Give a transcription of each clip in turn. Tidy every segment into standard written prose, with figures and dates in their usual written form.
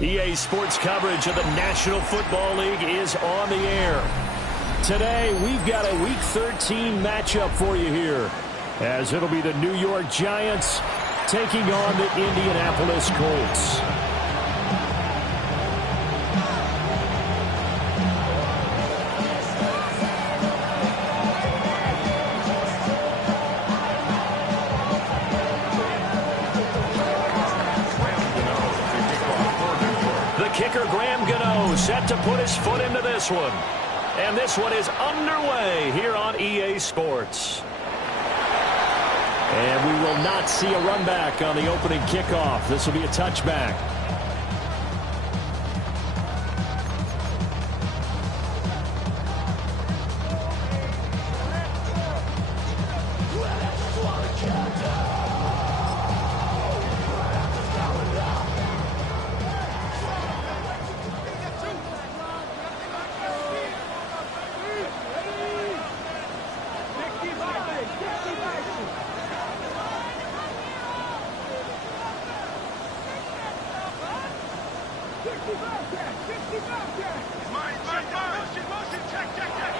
EA Sports coverage of the National Football League is on the air. Today, we've got a Week 13 matchup for you here, as it'll be the New York Giants taking on the Indianapolis Colts. Set to put his foot into this one. And this one is underway here on EA Sports. And we will not see a run back on the opening kickoff. This will be a touchback.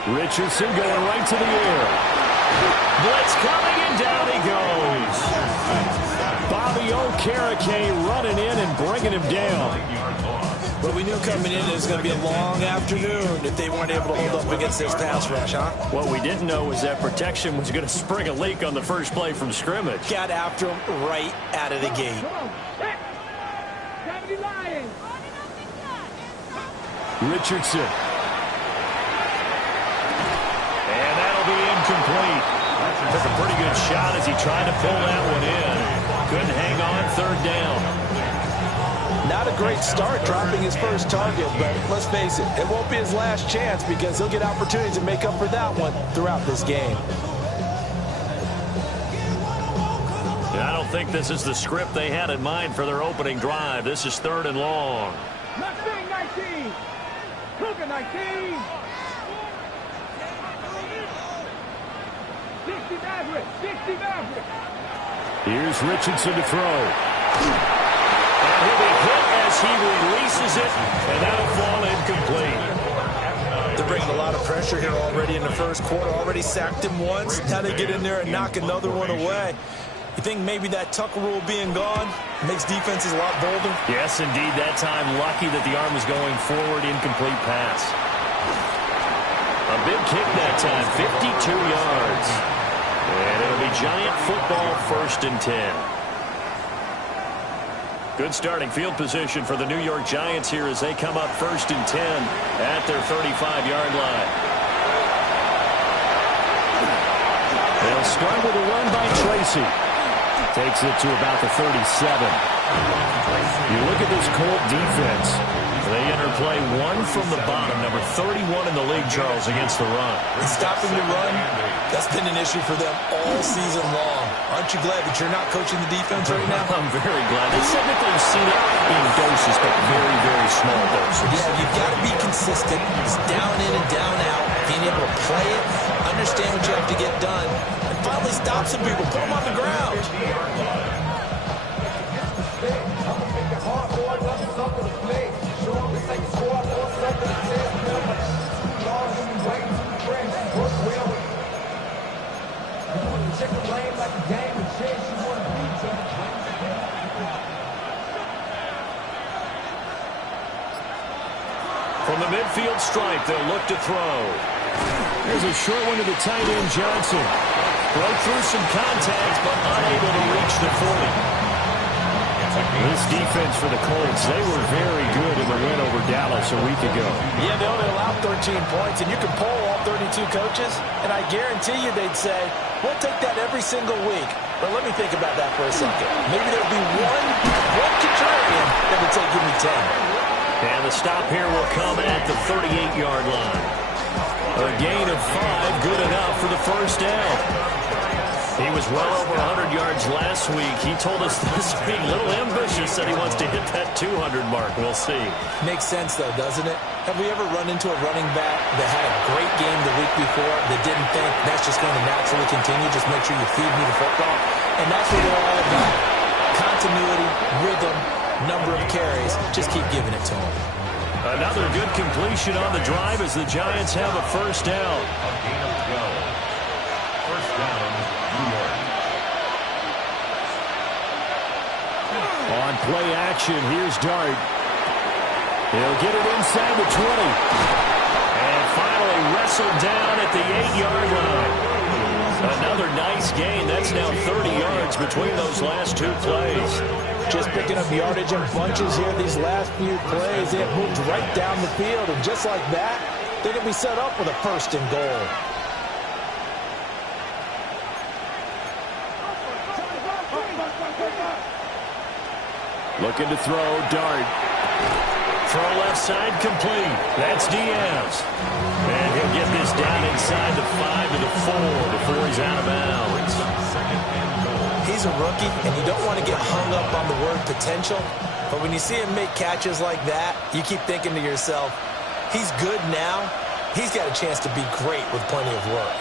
Richardson going right to the air. Blitz coming, and down he goes. Bobby Okereke running in and bringing him down. But we knew coming in it was going to be a long afternoon if they weren't able to hold up against this pass rush, huh? What we didn't know was that protection was going to spring a leak on the first play from scrimmage. Got after him right out of the gate. Richardson. And that'll be incomplete. Took a pretty good shot as he tried to pull that one in. Couldn't hang on, third down. Not a great start dropping his first target, but let's face it, it won't be his last chance because he'll get opportunities to make up for that one throughout this game. And I don't think this is the script they had in mind for their opening drive. This is 3rd and long. 19. Cougar 19. 60 Maverick. Here's Richardson to throw. And he'll be hit as he releases it, and that'll fall incomplete. They're bringing a lot of pressure here already in the first quarter. Already sacked him once. Now they get in there and knock another one away. You think maybe that Tucker rule being gone makes defenses a lot bolder? Yes, indeed. That time, lucky that the arm was going forward. Incomplete pass. A big kick that time, 52 yards. And it'll be Giant football, 1st and 10. Good starting field position for the New York Giants here as they come up 1st and 10 at their 35-yard line. They'll start with a run by Tracy. Takes it to about the 37. You look at this Colt defense. They enter play one from the bottom, number 31 in the league, Charles, against the run. And stopping the run, that's been an issue for them all season long. Aren't you glad that you're not coaching the defense right now? I'm very glad. They said that they've seen it in doses, but very, very small doses. Yeah, you've got to be consistent. It's down in and down out. Being able to play it, understand what you have to get done, and finally stop some people, put them on the ground. From the midfield stripe, they'll look to throw. Here's a short one to the tight end, Johnson. Broke through some contacts, but unable to reach the 40. This defense for the Colts, they were very good in the win over Dallas a week ago. Yeah, they only allowed 13 points, and you can poll all 32 coaches, and I guarantee you they'd say, we'll take that every single week. But let me think about that for a second. Maybe there'll be one contrarian that would say, give me 10. And the stop here will come at the 38-yard line. A gain of 5, good enough for the first down. He was well over 100 yards last week. He told us this week, a little ambitious, said he wants to hit that 200 mark. We'll see. Makes sense, though, doesn't it? Have we ever run into a running back that had a great game the week before that didn't think that's just going to naturally continue? Just make sure you feed me the football. And that's what we're all about. Continuity, rhythm, number of carries. Just keep giving it to him. Another good completion on the drive as the Giants have a first down. First down, New York. On play action, here's Dart. He'll get it inside the 20. And finally wrestled down at the 8-yard line. Another nice gain. That's now 30 yards between those last two plays. Just picking up yardage in bunches here these last few plays. They have moved right down the field, and just like that, they're going to be set up with a first and goal. Looking to throw, Dart. Throw left side complete. That's Diaz. And he'll get this down inside the 5 to the 4 before he's out of bounds. He's a rookie, and you don't want to get hung up on the word potential. But when you see him make catches like that, you keep thinking to yourself, he's good now. He's got a chance to be great with plenty of work.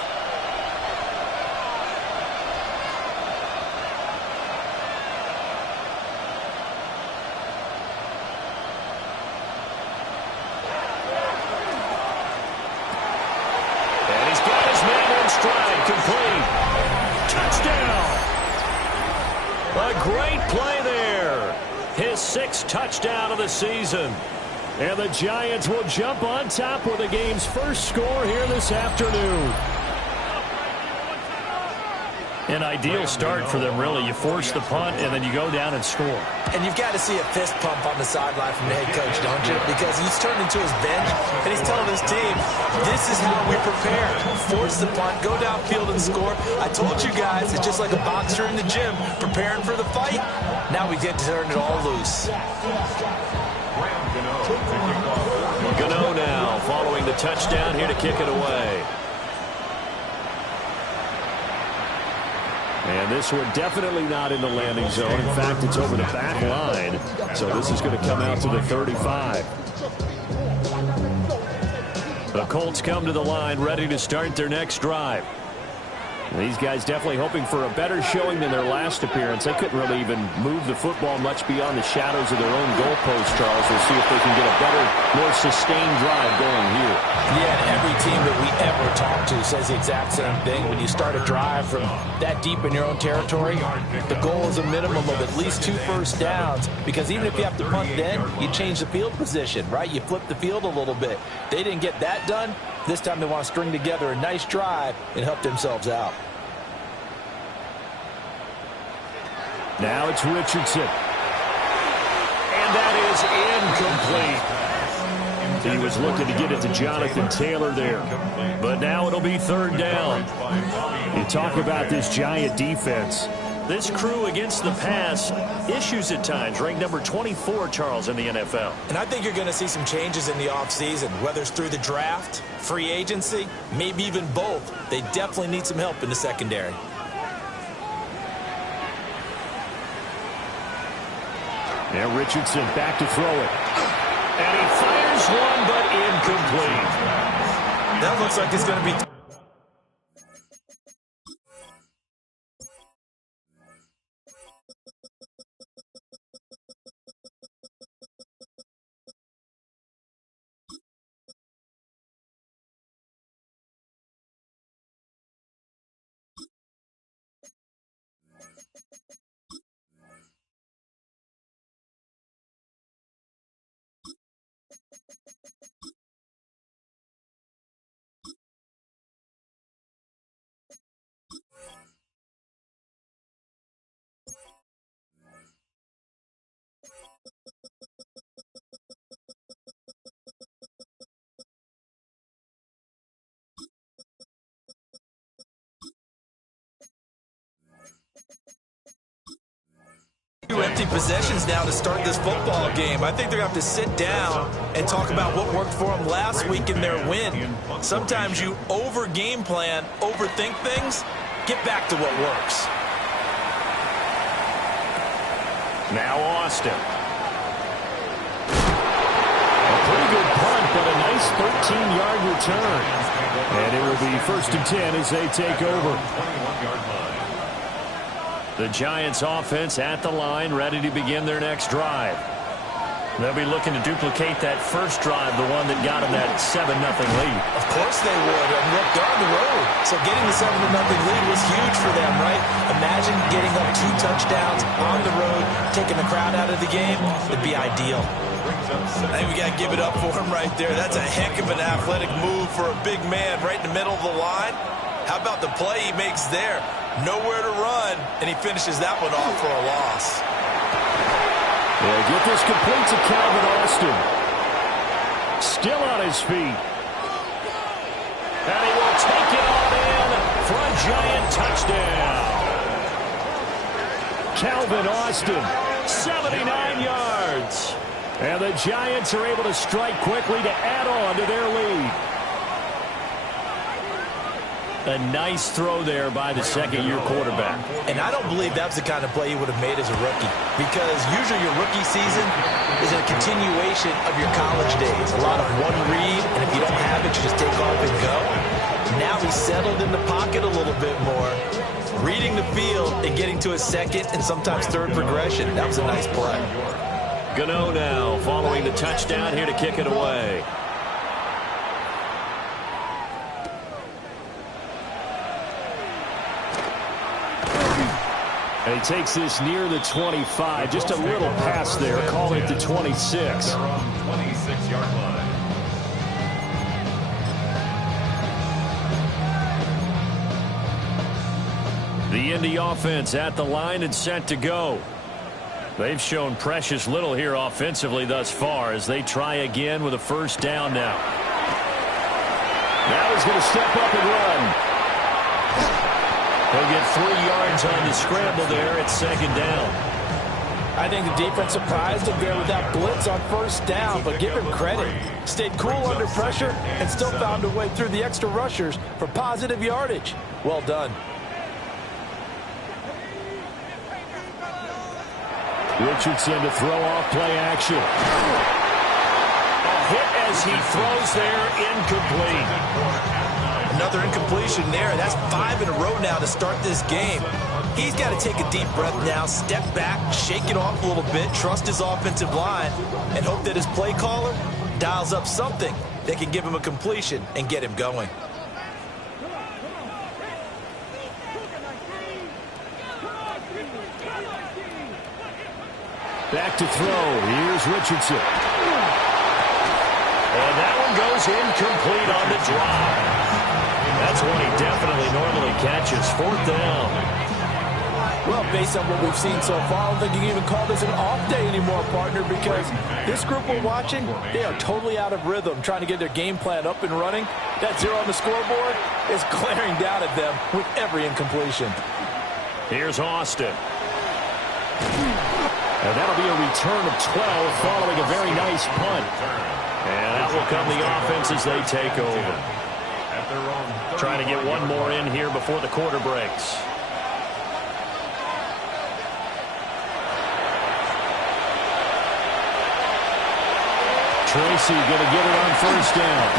A great play there. His 6th touchdown of the season. And the Giants will jump on top with the game's first score here this afternoon. An ideal start for them, really. You force the punt, and then you go down and score. And you've got to see a fist pump on the sideline from the head coach, don't you? Because he's turned into his bench, and he's telling his team, this is how we prepare. Force the punt, go downfield and score. I told you guys, it's just like a boxer in the gym, preparing for the fight. Now we get to turn it all loose. Gano now, following the touchdown here to kick it away. And this one definitely not in the landing zone. In fact, it's over the back line. So this is going to come out to the 35. The Colts come to the line, ready to start their next drive. These guys definitely hoping for a better showing than their last appearance. They couldn't really even move the football much beyond the shadows of their own goalpost, Charles. We'll see if they can get a better, more sustained drive going here. Yeah, and every team that we ever talk to says the exact same thing. When you start a drive from that deep in your own territory, the goal is a minimum of at least 2 first downs, because even if you have to punt then, you change the field position, right? You flip the field a little bit. They didn't get that done. This time they want to string together a nice drive and help themselves out. Now it's Richardson. And that is incomplete. He was looking to get it to Jonathan Taylor there. But now it'll be 3rd down. You talk about this Giant defense. This crew against the pass, issues at times, ranked number 24, Charles, in the NFL. And I think you're going to see some changes in the offseason, whether it's through the draft, free agency, maybe even both. They definitely need some help in the secondary. And Richardson back to throw it. And he fires one, but incomplete. That looks like it's going to be... Two empty possessions now to start this football game. I think they're going to have to sit down and talk about what worked for them last week in their win. Sometimes you over-game plan, overthink things, Get back to what works. Now Austin. A pretty good punt, but a nice 13-yard return. And it will be 1st and 10 as they take over. The Giants offense at the line, ready to begin their next drive. They'll be looking to duplicate that first drive, the one that got them that 7-0 lead. Of course they would. And look, they're on the road. So getting the 7-0 lead was huge for them, right? Imagine getting up 2 touchdowns on the road, taking the crowd out of the game. It'd be ideal. I think we got to give it up for him right there. That's a heck of an athletic move for a big man right in the middle of the line. How about the play he makes there? Nowhere to run, and he finishes that one off for a loss. They'll get this complete to Calvin Austin. Still on his feet. And he will take it on in for a Giant touchdown. Calvin Austin, 79 yards. And the Giants are able to strike quickly to add on to their lead. A nice throw there by the second-year quarterback. And I don't believe that was the kind of play he would have made as a rookie, because usually your rookie season is a continuation of your college days. A lot of one read, and if you don't have it, you just take off and go. Now he's settled in the pocket a little bit more, reading the field and getting to a second and sometimes third progression. That was a nice play. Gano now following the touchdown here to kick it away. And he takes this near the 25. Just a little pass there. Call it the 26. 26-yard line. The Indy offense at the line and set to go. They've shown precious little here offensively thus far as they try again with a first down now. Now he's going to step up and run. He'll get 3 yards on the scramble there at second down. I think the defense surprised him there with that blitz on first down, but give him credit. Stayed cool under pressure and still found a way through the extra rushers for positive yardage. Well done. Richardson to throw off play action. A hit as he throws there, incomplete. Another incompletion there. That's 5 in a row now to start this game. He's got to take a deep breath now, step back, shake it off a little bit, trust his offensive line, and hope that his play caller dials up something that can give him a completion and get him going. Back to throw. Here's Richardson. And that one goes incomplete on the drive. That's one he definitely normally catches. 4th down. Well, based on what we've seen so far, I don't think you can even call this an off day anymore, partner, because this group we're watching, they are totally out of rhythm, trying to get their game plan up and running. That 0 on the scoreboard is glaring down at them with every incompletion. Here's Austin. And that'll be a return of 12 following a very nice punt. And that will come the offense as they take over. Trying to get one more in here before the quarter breaks. Tracy going to get it on first down.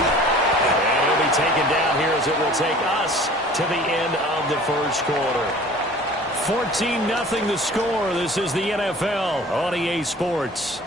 And it'll be taken down here as it will take us to the end of the first quarter. 14-0 the score. This is the NFL on EA Sports.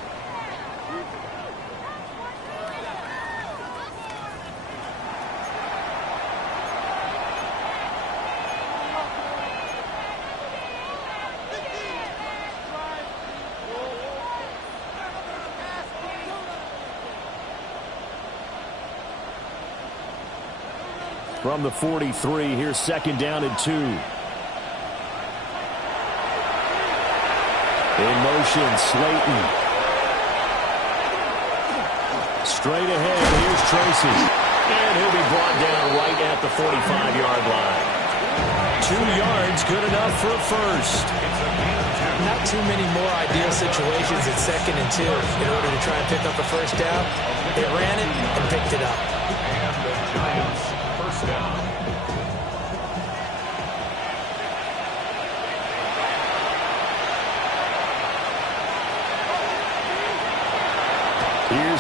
From the 43, here's second down and 2. In motion, Slayton. Straight ahead, here's Tracy. And he'll be brought down right at the 45-yard line. 2 yards, good enough for a first. Not too many more ideal situations at 2nd and 2 in order to try and pick up a first down. They ran it and picked it up. And the Giants first down.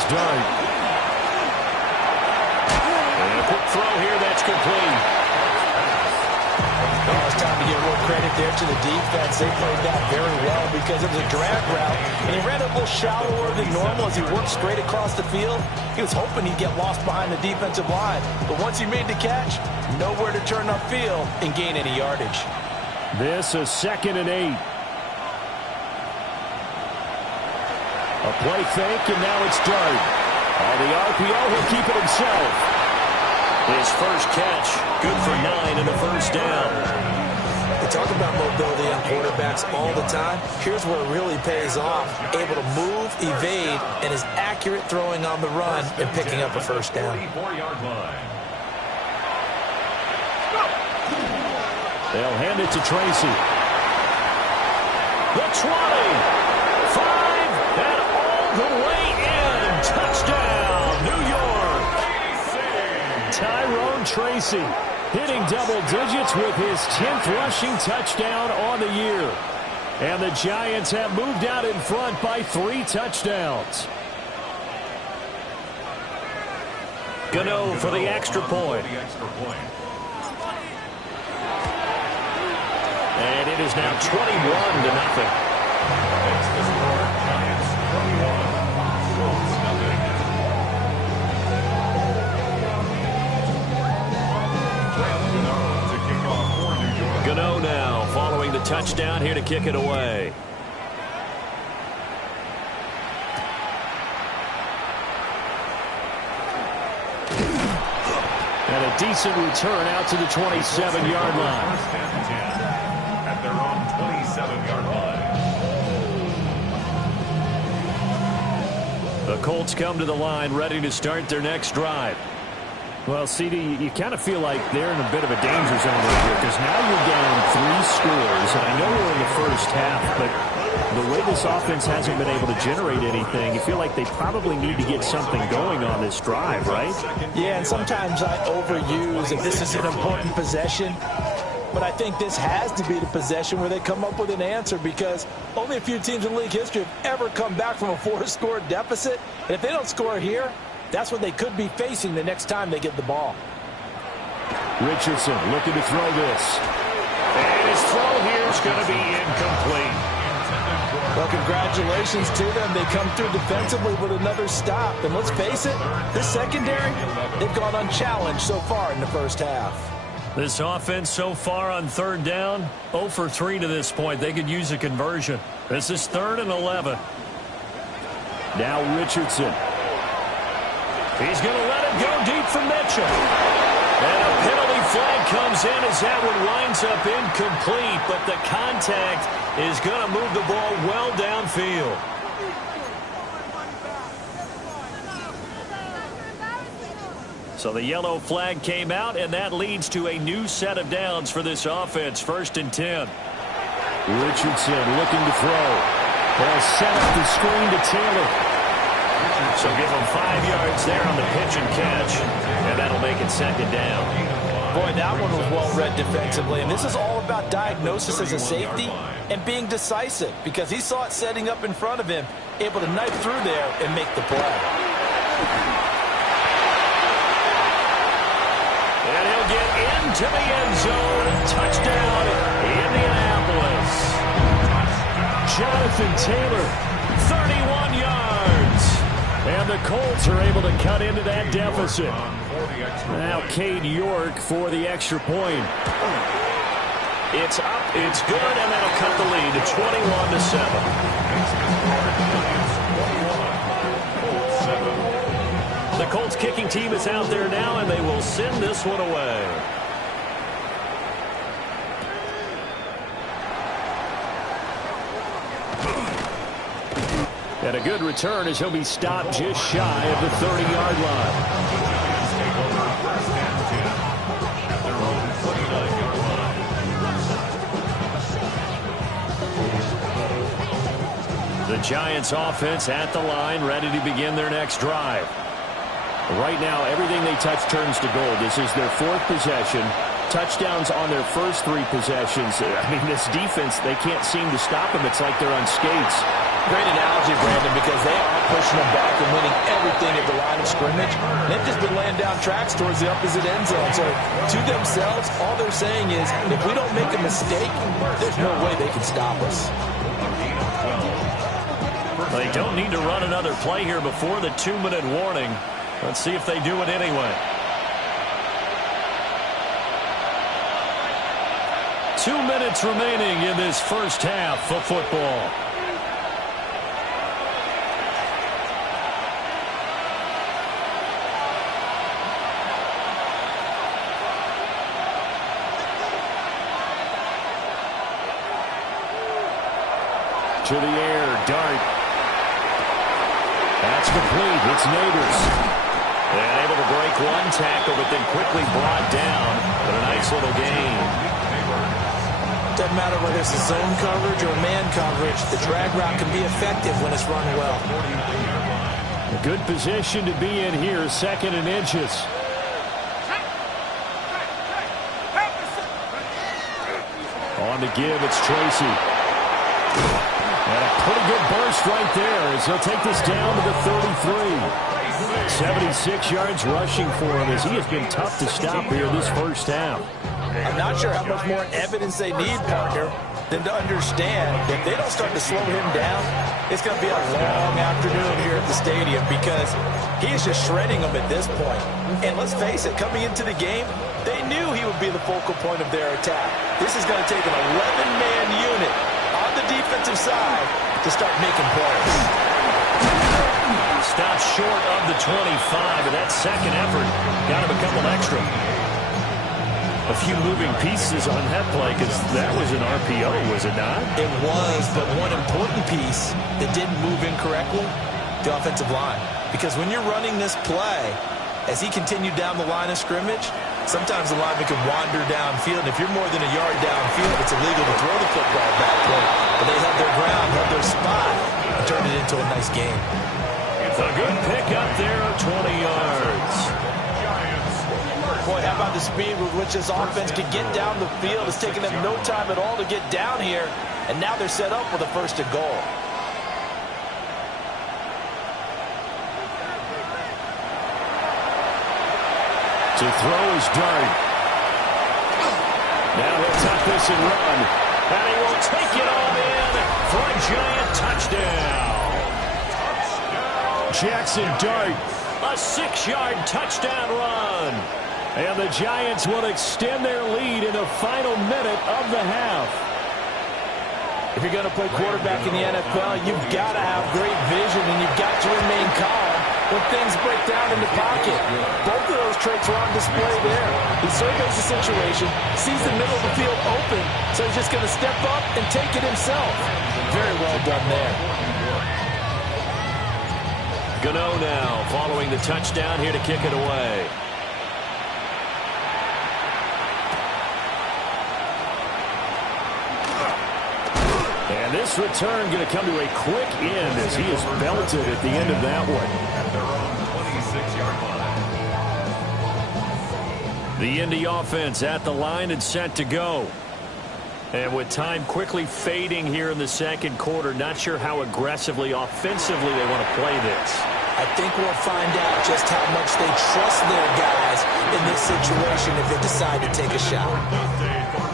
his dart. And a quick throw here, that's complete. Oh, it's time to give more credit there to the defense. They played that very well because it was a drag route, and he ran a little shallower than normal as he worked straight across the field. He was hoping he'd get lost behind the defensive line, but once he made the catch, nowhere to turn upfield and gain any yardage. This is 2nd and 8. A play fake, and now it's dart. On the RPO, he'll keep it himself. His first catch, good for 9 and a first down. We talk about mobility on quarterbacks all the time. Here's where it really pays off. Able to move, evade, and is accurate throwing on the run and picking up a first down. 44-yard line. They'll hand it to Tracy. The 20. 5 and all the way in. Touchdown, New York. Tyrone Tracy hitting double digits with his 10th rushing touchdown on the year. And the Giants have moved out in front by 3 touchdowns. Gano for the extra point. And it is now 21-0. Gano now following the touchdown here to kick it away. And a decent return out to the 27-yard line. At their own 27-yard line. The Colts come to the line ready to start their next drive. Well, CD, you kind of feel like they're in a bit of a danger zone right here because now you're down 3 scores. And I know we're in the first half, but the way this offense hasn't been able to generate anything, you feel like they probably need to get something going on this drive, right? Yeah, and sometimes I overuse if this is an important possession. But I think this has to be the possession where they come up with an answer because only a few teams in league history have ever come back from a 4-score deficit. And if they don't score here, that's what they could be facing the next time they get the ball. Richardson looking to throw this. And his throw here is going to be incomplete. Well, congratulations to them. They come through defensively with another stop. And let's face it, this secondary, they've gone unchallenged so far in the first half. This offense so far on 3rd down, 0 for 3 to this point. They could use a conversion. This is 3rd and 11. Now Richardson. He's going to let it go deep for Mitchell. And a penalty flag comes in as that one winds up incomplete, but the contact is going to move the ball well downfield. So the yellow flag came out, and that leads to a new set of downs for this offense. 1st and 10. Richardson looking to throw. They'll set up the screen to Taylor. So give him 5 yards there on the pitch and catch, and that'll make it 2nd down. Boy, that one was well read defensively, and this is all about diagnosis as a safety and being decisive because he saw it setting up in front of him, able to knife through there and make the play. And he'll get into the end zone. Touchdown, Indianapolis. Jonathan Taylor, 31 yards. And the Colts are able to cut into that deficit. Now Cade York for the extra point. It's up, it's good, and that'll cut the lead to 21-7. The Colts kicking team is out there now, and they will send this one away. And a good return as he'll be stopped just shy of the 30-yard line. The Giants offense at the line, ready to begin their next drive. Right now, everything they touch turns to gold. This is their 4th possession, touchdowns on their first 3 possessions. I mean, this defense, they can't seem to stop them. It's like they're on skates. Great analogy, Brandon, because they are pushing them back and winning everything at the line of scrimmage. They've just been laying down tracks towards the opposite end zone. So to themselves, all they're saying is, if we don't make a mistake, there's no way they can stop us. They don't need to run another play here before the 2-minute warning. Let's see if they do it anyway. 2 minutes remaining in this first half of football. To the air, Dart. That's complete. It's Neighbors. And able to break one tackle, but then quickly brought down. But a nice little gain. Doesn't matter whether it's a zone coverage or man coverage, the drag route can be effective when it's run well. A good position to be in here, 2nd and inches. On the give, it's Tracy. And a pretty good burst right there as he'll take this down to the 33. 76 yards rushing for him as he has been tough to stop here this first half. I'm not sure how much more evidence they need, partner, than to understand that if they don't start to slow him down, it's going to be a long afternoon here at the stadium because he is just shredding them at this point. And let's face it, coming into the game, they knew he would be the focal point of their attack. This is going to take an 11-man unit on the defensive side to start making plays. Stopped short of the 25, and that second effort got him a couple extra. A few moving pieces on that play because that was an RPO, was it not? It was, but one important piece that didn't move incorrectly, the offensive line. Because when you're running this play, as he continued down the line of scrimmage, sometimes the lineman can wander downfield. And if you're more than a yard downfield, it's illegal to throw the football back there. But they held their ground, held their spot, and turned it into a nice game. It's a good pick up there, 20 yards. Boy, how about the speed with which this offense can get down the field? It's taken them no time at all to get down here, and now they're set up with a 1st and goal. To throw is Dart. Now he'll tuck this and run. And he will take it on in for a giant touchdown. Jackson Dart, a 6-yard touchdown run. And the Giants will extend their lead in the final minute of the half. If you're going to play quarterback in the NFL, you've got to have great vision and you've got to remain calm when things break down in the pocket. Both of those traits are on display there. He surveys the situation, sees the middle of the field open, so he's just going to step up and take it himself. Very well done there. Gano now following the touchdown here to kick it away. And this return going to come to a quick end as he is belted at the end of that one. At their own 26-yard line. The Indy offense at the line and set to go. And with time quickly fading here in the second quarter, not sure how aggressively, offensively they want to play this. I think we'll find out just how much they trust their guys in this situation if they decide to take a shot.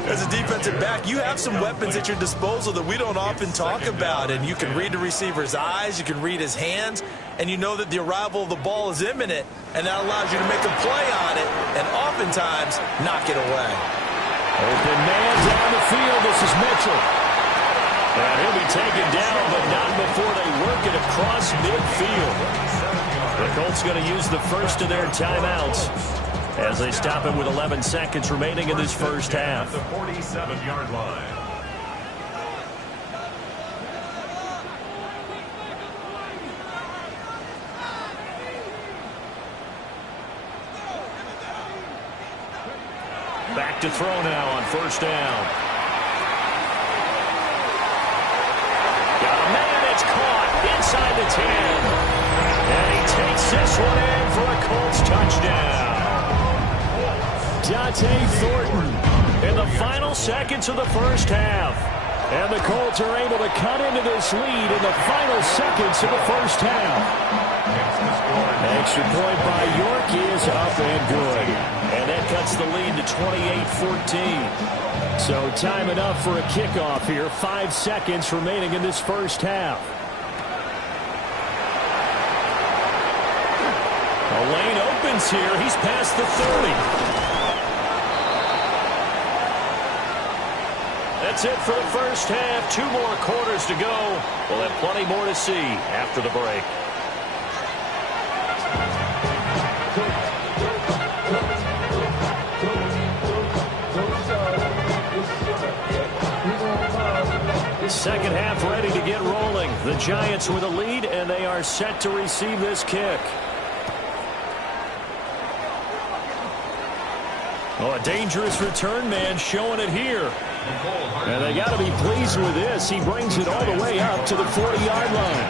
As a defensive back, you have some weapons at your disposal that we don't often talk about. And you can read the receiver's eyes, you can read his hands, and you know that the arrival of the ball is imminent. And that allows you to make a play on it and oftentimes knock it away. Open man down the field. This is Mitchell. And he'll be taken down, but not before they work it across midfield. The Colts going to use the first of their timeouts as they stop him with 11 seconds remaining in this first half. The 47-yard line. Back to throw now on first down. Got a man that's caught inside the 10. And he takes this one in for a Colts touchdown. Thornton in the final seconds of the first half. And the Colts are able to cut into this lead in the final seconds of the first half. Extra point by York is up and good. And that cuts the lead to 28-14. So time enough for a kickoff here. 5 seconds remaining in this first half. A lane opens here. He's past the 30. That's it for the first half. 2 more quarters to go. We'll have plenty more to see after the break. Second half ready to get rolling. The Giants with a lead, and they are set to receive this kick. Oh, a dangerous return man showing it here. And they got to be pleased with this. He brings it all the way up to the 40-yard line.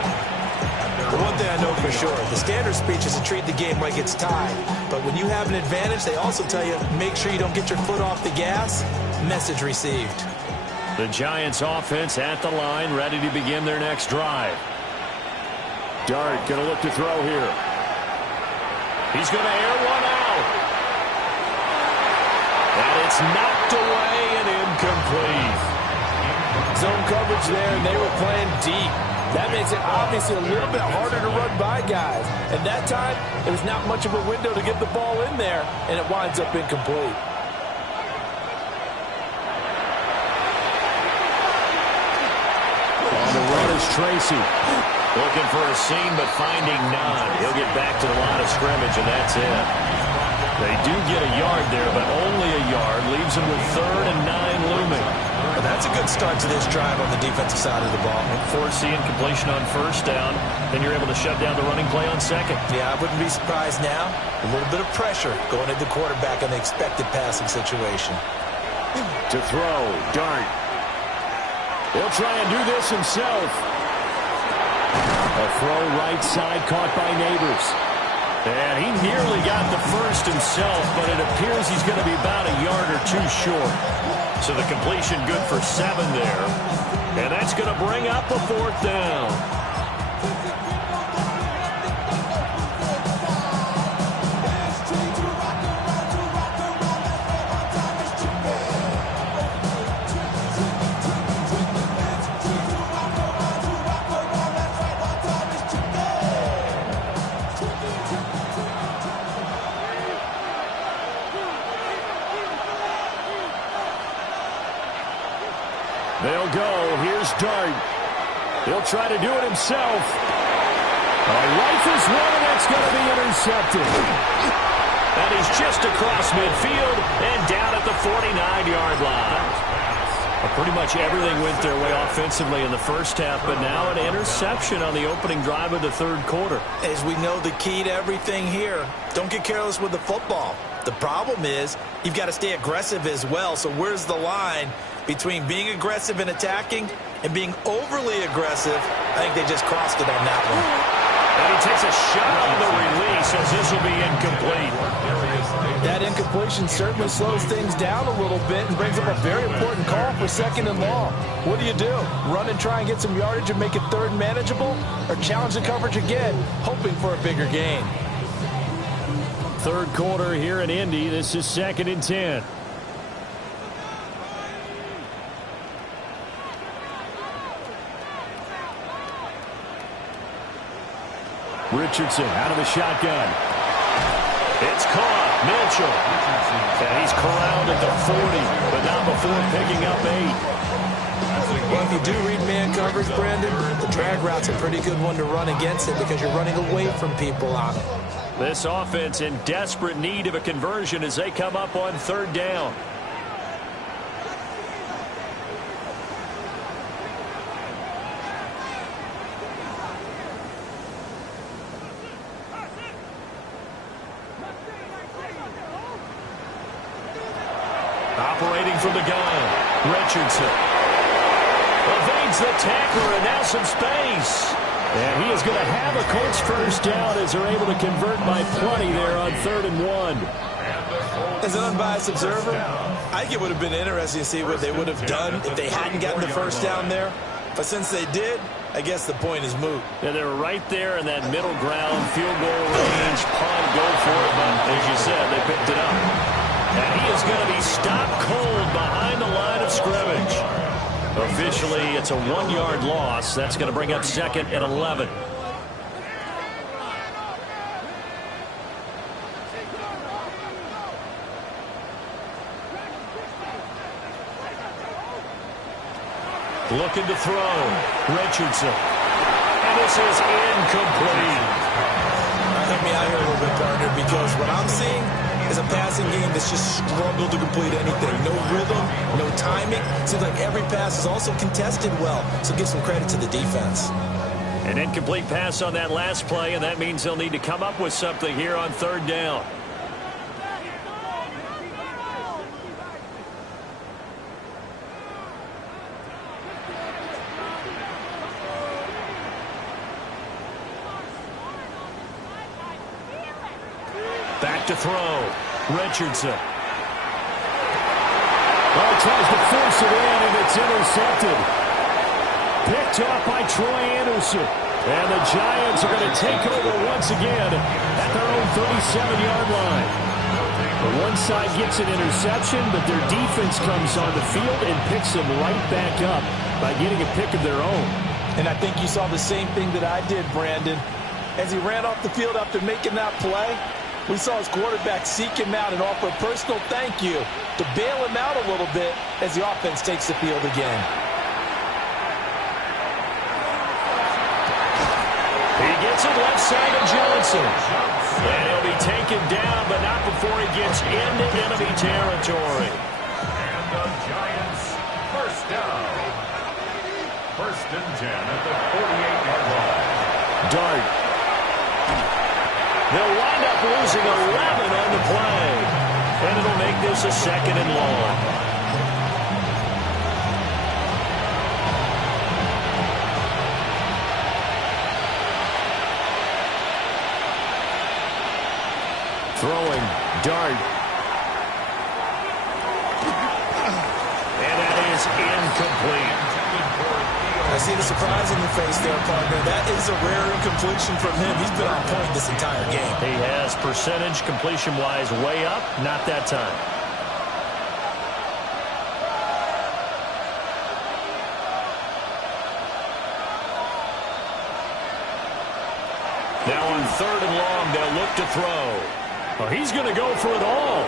The one thing I know for sure, the standard speech is to treat the game like it's tied. But when you have an advantage, they also tell you, make sure you don't get your foot off the gas. Message received. The Giants offense at the line, ready to begin their next drive. Dart going to look to throw here. He's going to air one out. And it's knocked away and incomplete. Zone coverage there, and they were playing deep. That makes it obviously a little bit harder to run by guys. And that time, there's not much of a window to get the ball in there, and it winds up incomplete. On the run is Tracy. Looking for a seam, but finding none. He'll get back to the line of scrimmage, and that's it. They do get a yard there, but only a yard. Leaves them with 3rd and 9 looming. But that's a good start to this drive on the defensive side of the ball. Forcing completion on first down, then you're able to shut down the running play on second. Yeah, I wouldn't be surprised now. A little bit of pressure going at the quarterback in the expected passing situation. To throw, Dart. He'll try and do this himself. A throw right side caught by Neighbors. And he nearly got the first himself, but it appears he's going to be about a yard or 2 short. So the completion good for 7 there. And that's going to bring up a 4th down. They'll go. Here's Dart. He'll try to do it himself. A lifeless one, and that's going to be intercepted. And he's just across midfield and down at the 49-yard line. Well, pretty much everything went their way offensively in the first half, but now an interception on the opening drive of the 3rd quarter. As we know, the key to everything here, don't get careless with the football. The problem is you've got to stay aggressive as well. So where's the line between being aggressive and attacking and being overly aggressive? I think they just crossed it on that one. And he takes a shot on the release as this will be incomplete. That incompletion certainly slows things down a little bit and brings up a very important call for 2nd and long. What do? Run and try and get some yardage and make it 3rd and manageable? Or challenge the coverage again, hoping for a bigger gain? 3rd quarter here in Indy. This is 2nd and 10. Richardson out of the shotgun. It's caught. Mitchell. And he's corralled at the 40, but not before picking up 8. Well, if you do read man coverage, Brandon, the drag route's a pretty good one to run against it because you're running away from people on it. This offense in desperate need of a conversion as they come up on 3rd down. Operating from the gun, Richardson evades the tackler, and now some space. And he is going to have a Colts 1st down as they're able to convert by plenty there on 3rd and 1. As an unbiased observer, I think it would have been interesting to see what they would have done if they hadn't gotten the first down there. But since they did, I guess the point is moot. Yeah, they were right there in that middle ground, field goal range, punt, go for it. But as you said, they picked it up. And he is going to be stopped cold behind the line of scrimmage. Officially, it's a 1-yard loss. That's going to bring up 2nd and 11. Looking to throw. Richardson. And this is incomplete. Help me out here a little bit, partner, because what I'm seeing is a passing game that's just struggled to complete anything. No rhythm, no timing. Seems like every pass is also contested well. So give some credit to the defense. An incomplete pass on that last play, and that means they'll need to come up with something here on 3rd down. Back to throw. Richardson. Oh, tries to force it in, and it's intercepted. Picked off by Troy Anderson. And the Giants are going to take over once again at their own 37-yard line. The one side gets an interception, but their defense comes on the field and picks them right back up by getting a pick of their own. And I think you saw the same thing that I did, Brandon. As he ran off the field after making that play, we saw his quarterback seek him out and offer a personal thank you to bail him out a little bit as the offense takes the field again. He gets it left side of Johnson. And he'll be taken down, but not before he gets into enemy territory. And the Giants, first down. 1st and 10 at the 48-yard line. Dart. They'll wind up losing 11 on the play. And it'll make this a 2nd and long. Throwing. Dart. And that is incomplete. I see the surprise in your face there, partner. That is a rare incompletion from him. He's been on point this entire game. He has percentage completion-wise way up, not that time. Now on 3rd and long, they'll look to throw. Oh, he's going to go for it all.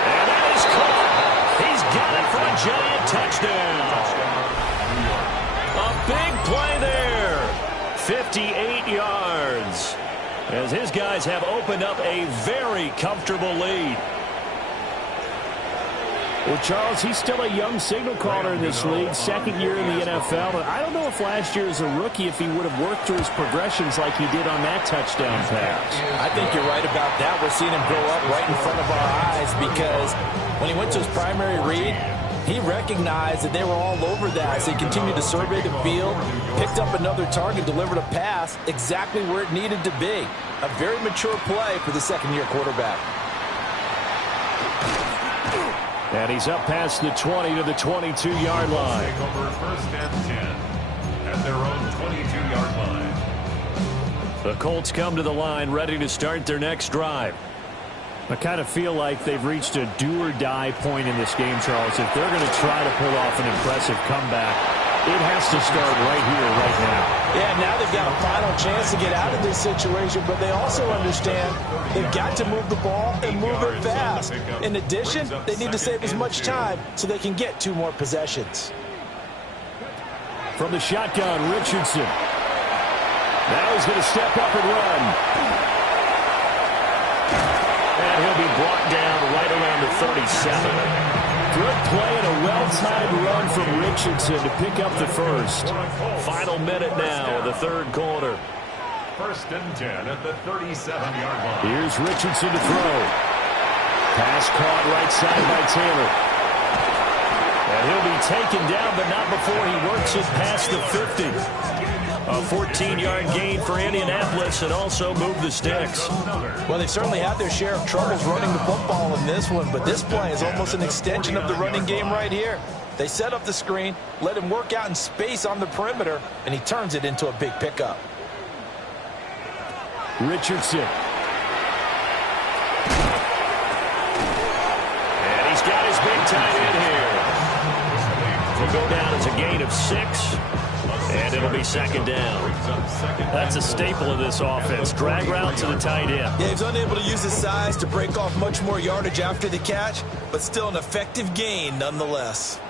And that is caught. He's got it for a Giant touchdown. A big play there. 58 yards. As his guys have opened up a very comfortable lead. Well, Charles, he's still a young signal caller in this league, 2nd year in the NFL. But I don't know if last year as a rookie, if he would have worked through his progressions like he did on that touchdown pass. I think you're right about that. We're seeing him grow up right in front of our eyes because when he went to his primary read, he recognized that they were all over that. So he continued to survey the field, picked up another target, delivered a pass exactly where it needed to be. A very mature play for the 2nd-year quarterback. And he's up past the 20 to the 22-yard line. Take over 1st and 10 at their own 22-yard line. The Colts come to the line ready to start their next drive. I kind of feel like they've reached a do-or-die point in this game, Charles. If they're going to try to pull off an impressive comeback, it has to start right here, right now. Yeah, now they've got a final chance to get out of this situation, but they also understand they've got to move the ball and move it fast. In addition, they need to save as much time so they can get 2 more possessions. From the shotgun, Richardson. Now he's going to step up and run. And he'll be brought down right around the 37. Good play and a well-timed run from Richardson to pick up the first. Final minute now of the 3rd quarter. 1st and 10 at the 37-yard line. Here's Richardson to throw. Pass caught right side by Taylor. And he'll be taken down, but not before he works it past the 50. A 14-yard gain for Indianapolis and also move the sticks. Well, they've certainly had their share of troubles running the football in this one, but this play is almost an extension of the running game right here. They set up the screen, let him work out in space on the perimeter, and he turns it into a big pickup. Richardson. And he's got his big tight end here. He'll go down as a gain of 6, and it'll be second down. That's a staple of this offense. Drag route to the tight end. Yeah, he's unable to use his size to break off much more yardage after the catch, but still an effective gain nonetheless.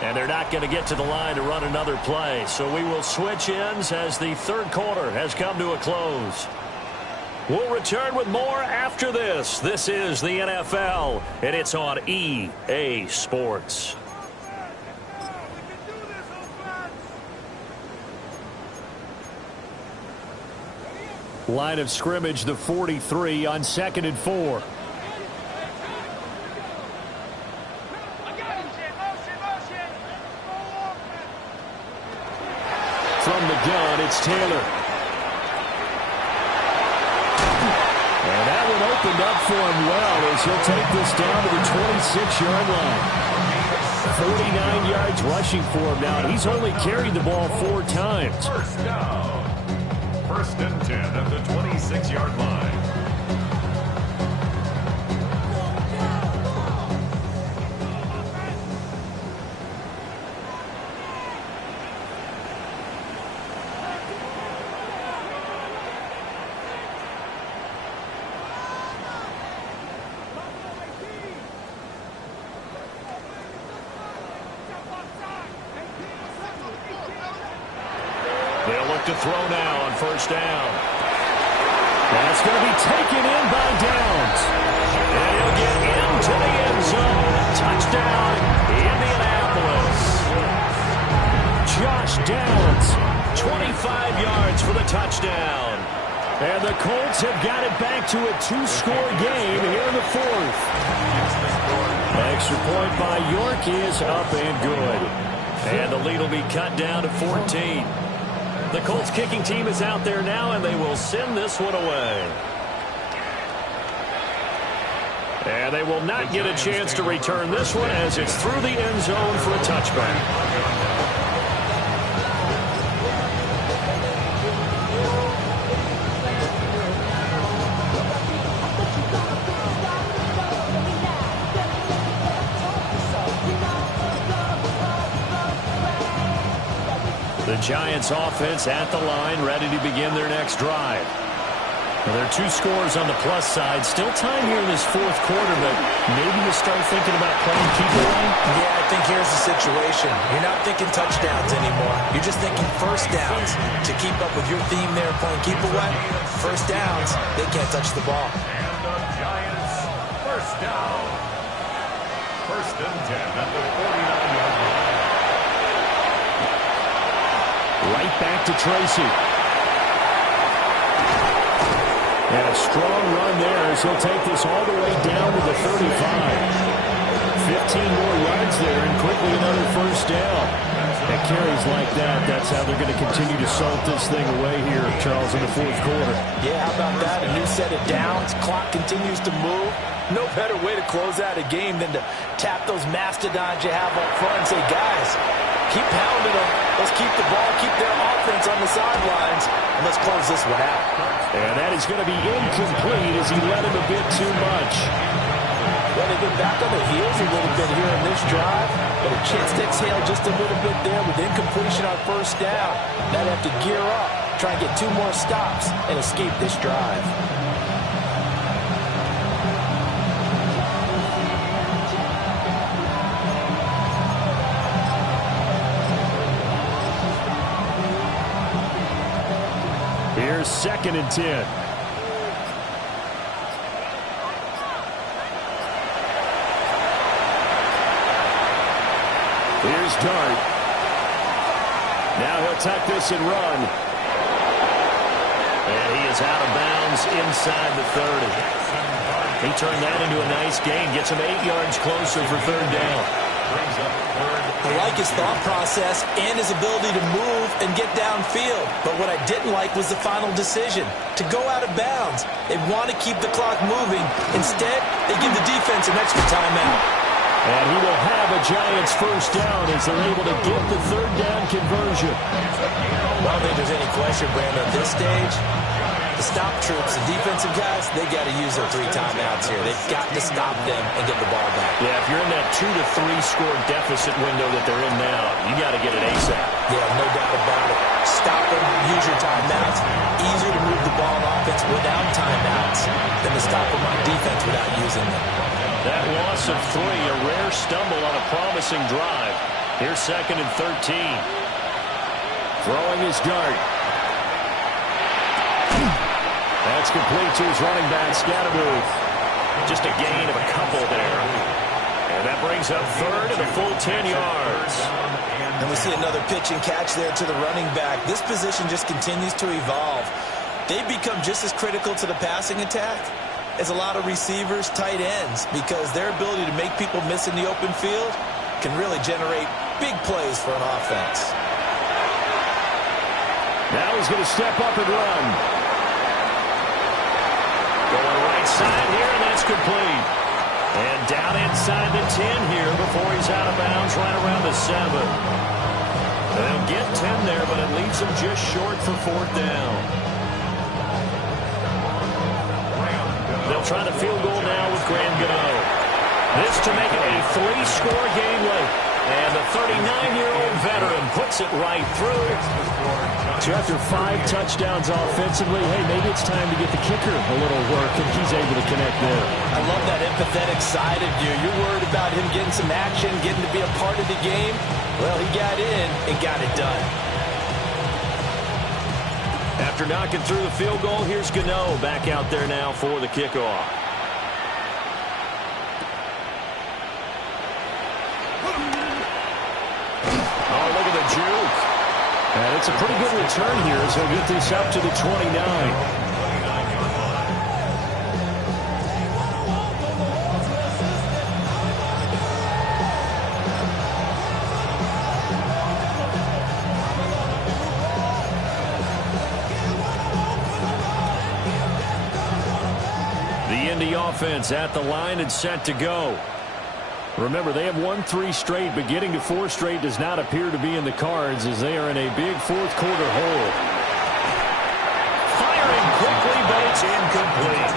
And they're not going to get to the line to run another play. So we will switch ends as the third quarter has come to a close. We'll return with more after this. This is the NFL, and it's on EA Sports. Line of scrimmage, the 43 on 2nd and 4. From the gun, it's Taylor. And that one opened up for him well as he'll take this down to the 26-yard line. 49 yards rushing for him now, and he's only carried the ball 4 times. First down. 1st and 10 at the 26-yard line. They'll look to throw now on 1st down. That's going to be taken in by Downs. And he'll get into the end zone. Touchdown, Indianapolis. Josh Downs. 25 yards for the touchdown. And the Colts have got it back to a 2-score game here in the 4th. Extra point by York is up and good. And the lead will be cut down to 14. The Colts kicking team is out there now, and they will send this one away. And they will not get a chance to return this one as it's through the end zone for a touchback. The Giants offense at the line, ready to begin their next drive. Well, there are 2 scores on the plus side. Still time here in this 4th quarter, but maybe you start thinking about playing keep away? Yeah, I think here's the situation. You're not thinking touchdowns anymore. You're just thinking first downs. To keep up with your theme there, playing keep away, first downs, they can't touch the ball. And the Giants, first down. 1st and 10 at the 49-yard line. Right back to Tracy. And a strong run there as he'll take this all the way down to the 35. 15 more yards there and quickly another first down. And carries like that, that's how they're going to continue to salt this thing away here, Charles, in the 4th quarter. Yeah, how about that? A new set of downs. Clock continues to move. No better way to close out a game than to tap those mastodons you have up front and say, guys, keep pounding them. Let's keep the ball, keep their offense on the sidelines, and let's close this one out. And that is going to be incomplete as he led him a bit too much. Well, they get back on the heels a little bit here in this drive, but a chance to exhale just a little bit there with incompletion on first down. Now they have to gear up, try and get 2 more stops, and escape this drive. Here's 2nd and 10. Here's Dart. Now he'll tuck this and run. And he is out of bounds inside the 30. He turned that into a nice gain. Gets him 8 yards closer for 3rd down. brings up third. I like his thought process and his ability to move and get downfield. But what I didn't like was the final decision, to go out of bounds. They want to keep the clock moving. Instead, they give the defense an extra timeout. And he will have a Giants first down as they're able to get the third down conversion. I don't think there's any question, Brandon, at this stage. The stop troops, the defensive guys, they got to use their 3 timeouts here. They've got to stop them and get the ball back. Yeah, if you're in that 2 to 3 score deficit window that they're in now, you got to get it ASAP. Yeah, no doubt about it. Stop them, use your timeouts. Easier to move the ball on offense without timeouts than to stop them on defense without using them. That loss of 3, a rare stumble on a promising drive. Here's 2nd and 13. Throwing his dart. That's complete to his running back, Scattermouth. Just a gain of a couple there. And that brings up 3rd and a full 10 yards. And we see another pitch and catch there to the running back. This position just continues to evolve. They've become just as critical to the passing attack as a lot of receivers, tight ends, because their ability to make people miss in the open field can really generate big plays for an offense. Now he's going to step up and run. Going right side here, and that's complete. And down inside the 10 here before he's out of bounds, right around the 7. They'll get 10 there, but it leaves them just short for 4th down. They'll try the field goal now with Graham Gano. This to make it a 3-score game late. And the 39-year-old veteran puts it right through. So after 5 touchdowns offensively, hey, maybe it's time to get the kicker a little work, and he's able to connect there. I love that empathetic side of you. You're worried about him getting some action, getting to be a part of the game. Well, he got in and got it done. After knocking through the field goal, here's Gano back out there now for the kickoff. Oh, look at the juke. And it's a pretty good return here as he'll get this up to the 29. Offense at the line and set to go. Remember, they have won 3 straight, but getting to 4 straight does not appear to be in the cards as they are in a big 4th quarter hole. Firing quickly, but it's incomplete.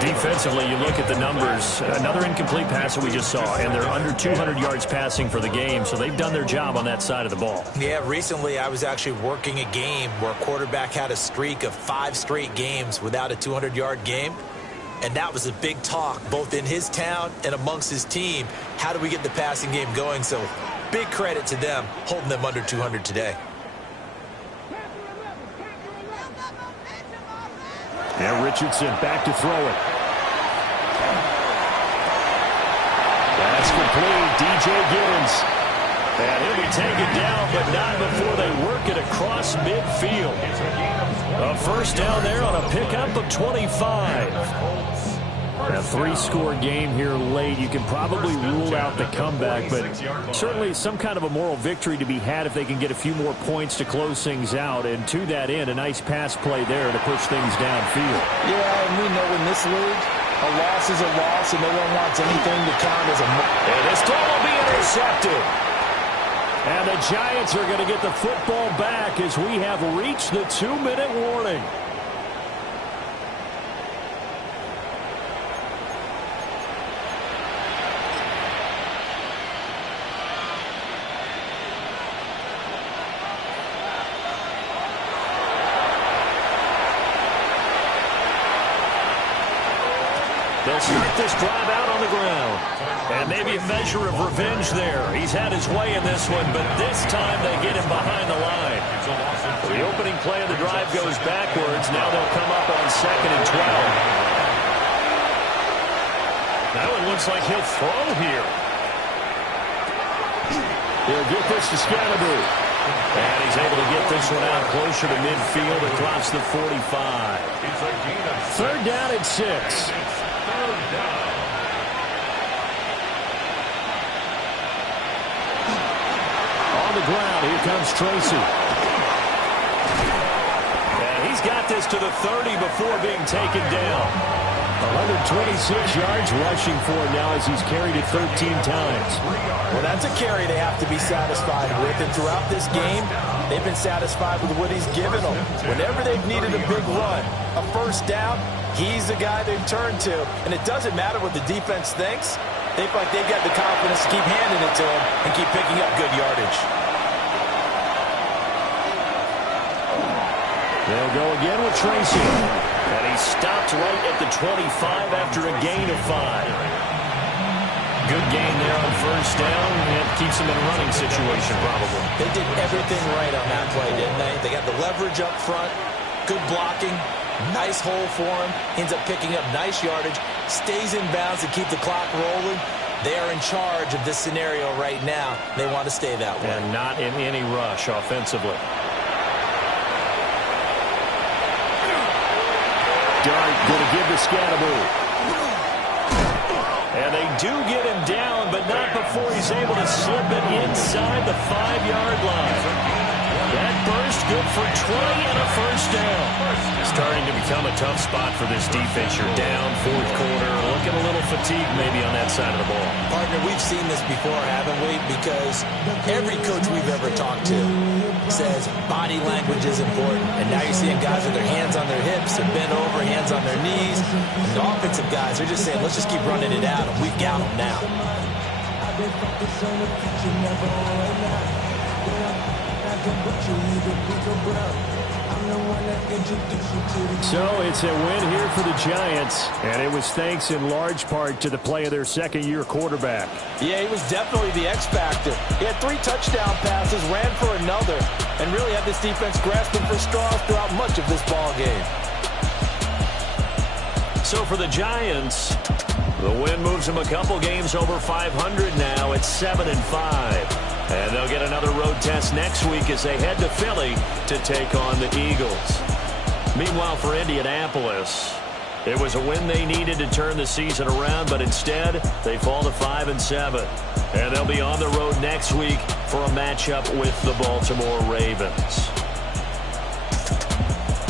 Defensively, you look at the numbers. Another incomplete pass that we just saw, and they're under 200 yards passing for the game, so they've done their job on that side of the ball. Yeah, recently I was actually working a game where a quarterback had a streak of 5 straight games without a 200-yard game. And that was a big talk, both in his town and amongst his team. How do we get the passing game going? So big credit to them, holding them under 200 today. Now Richardson back to throw it. That's complete. DJ Giddens. And he'll be taken down, but not before they work it across midfield. A first down there on a pickup of 25. A 3-score game here late. You can probably rule out the comeback, but certainly some kind of a moral victory to be had if they can get a few more points to close things out. And to that end, a nice pass play there to push things downfield. Yeah, and we know in this league, a loss is a loss, and no one wants anything to count as a... And this ball will be intercepted. And the Giants are going to get the football back as we have reached the 2-minute warning. They'll start this drive out on the ground. And maybe a measure of revenge there. He's had his way in this one, but this time they get him behind the line. The opening play of the drive goes backwards. Now they'll come up on 2nd and 12. That one looks like he'll throw here. He'll get this to Scattermouth. And he's able to get this one out closer to midfield across the 45. 3rd down and 6. on the ground. Here comes Tracy. And he's got this to the 30 before being taken down. 126 yards rushing for him now as he's carried it 13 times. Well, that's a carry they have to be satisfied with. And throughout this game, they've been satisfied with what he's given them. Whenever they've needed a big run, a first down, he's the guy they've turned to. And it doesn't matter what the defense thinks. They feel like they've got the confidence to keep handing it to him and keep picking up good yardage. They'll go again with Tracy. And he stopped right at the 25 after a gain of 5. Good gain there on first down. And keeps him in a running situation, probably. They did everything right on that play, didn't they? They got the leverage up front, good blocking, nice hole for him, ends up picking up nice yardage, stays in bounds to keep the clock rolling. They are in charge of this scenario right now. They want to stay that way. And not in any rush offensively. Dart going to give the Scattermove. And they do get him down, but not before he's able to slip it inside the 5-yard line. That burst good for 20 and a first down. Starting to become a tough spot for this defense. You're down, fourth quarter, looking a little fatigued maybe on that side of the ball. Partner, we've seen this before, haven't we? Because every coach we've ever talked to says body language is important. And now you're seeing guys with their hands on their hips, they're bent over, hands on their knees. And the offensive guys are just saying, let's just keep running it out, and we've got them now. So it's a win here for the Giants, and it was thanks in large part to the play of their second-year quarterback. Yeah, he was definitely the X factor. He had 3 touchdown passes, ran for another, and really had this defense grasping for straws throughout much of this ball game. So for the Giants, the win moves them a couple games over 500 now at 7-5. And they'll get another road test next week as they head to Philly to take on the Eagles. Meanwhile, for Indianapolis, it was a win they needed to turn the season around, but instead they fall to 5-7. And they'll be on the road next week for a matchup with the Baltimore Ravens.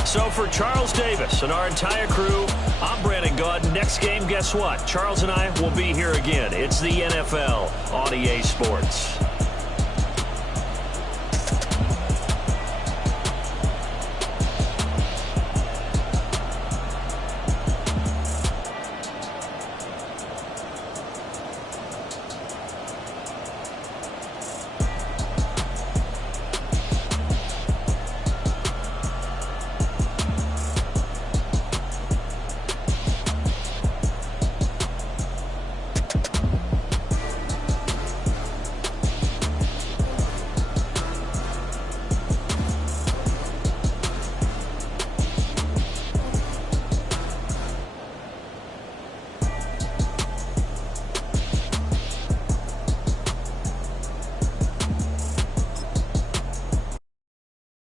So for Charles Davis and our entire crew, I'm Brandon Gaudin. Next game, guess what? Charles and I will be here again. It's the NFL on EA Sports.